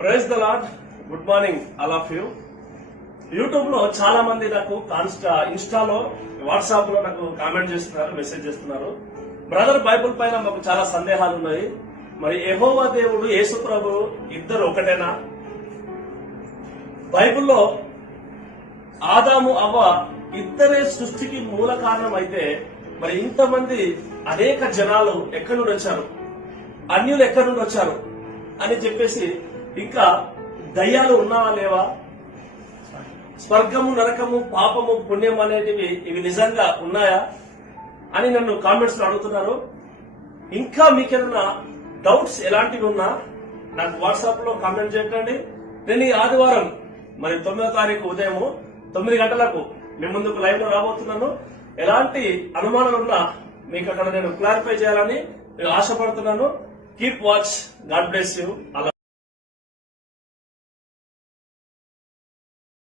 Praise the Lord. Good morning all of you. YouTube లో చాలా మంది నాకు ఇన్స్టాలో వాట్సాప్ లో నాకు కామెంట్ చేస్తున్నారు, మెసేజ్ చేస్తున్నారు. బ్రదర్, బైబుల్ పైన మాకు చాలా సందేహాలు ఉన్నాయి. మరి యెహోవా దేవుడు యేసు ప్రభు ఇద్దరు ఒకటేనా? బైబుల్లో ఆదాము అవ్వ ఇద్దరే సృష్టికి మూల కారణం అయితే మరి ఇంతమంది అనేక జనాలు ఎక్కడి నుండి వచ్చారు, అన్యులు ఎక్కడి నుండి వచ్చారు అని చెప్పేసి, ఇంకా దయ్యాలు ఉన్నావా లేవా, స్వర్గము నరకము పాపము పుణ్యం అనేటివి ఇవి నిజంగా ఉన్నాయా అని నన్ను కామెంట్స్ లో అడుగుతున్నారు. ఇంకా మీకేదన్నా డౌట్స్ ఎలాంటివి ఉన్నా నాకు వాట్సాప్ లో కామెంట్ చేయకండి. నేను ఈ ఆదివారం మరి 9వ తారీఖు ఉదయం 9 గంటలకు మీ ముందుకు లైవ్ లో రాబోతున్నాను. ఎలాంటి అనుమానాలు ఉన్నా మీకు అక్కడ నేను క్లారిఫై చేయాలని నేను ఆశపడుతున్నాను. Keep watch. God bless you.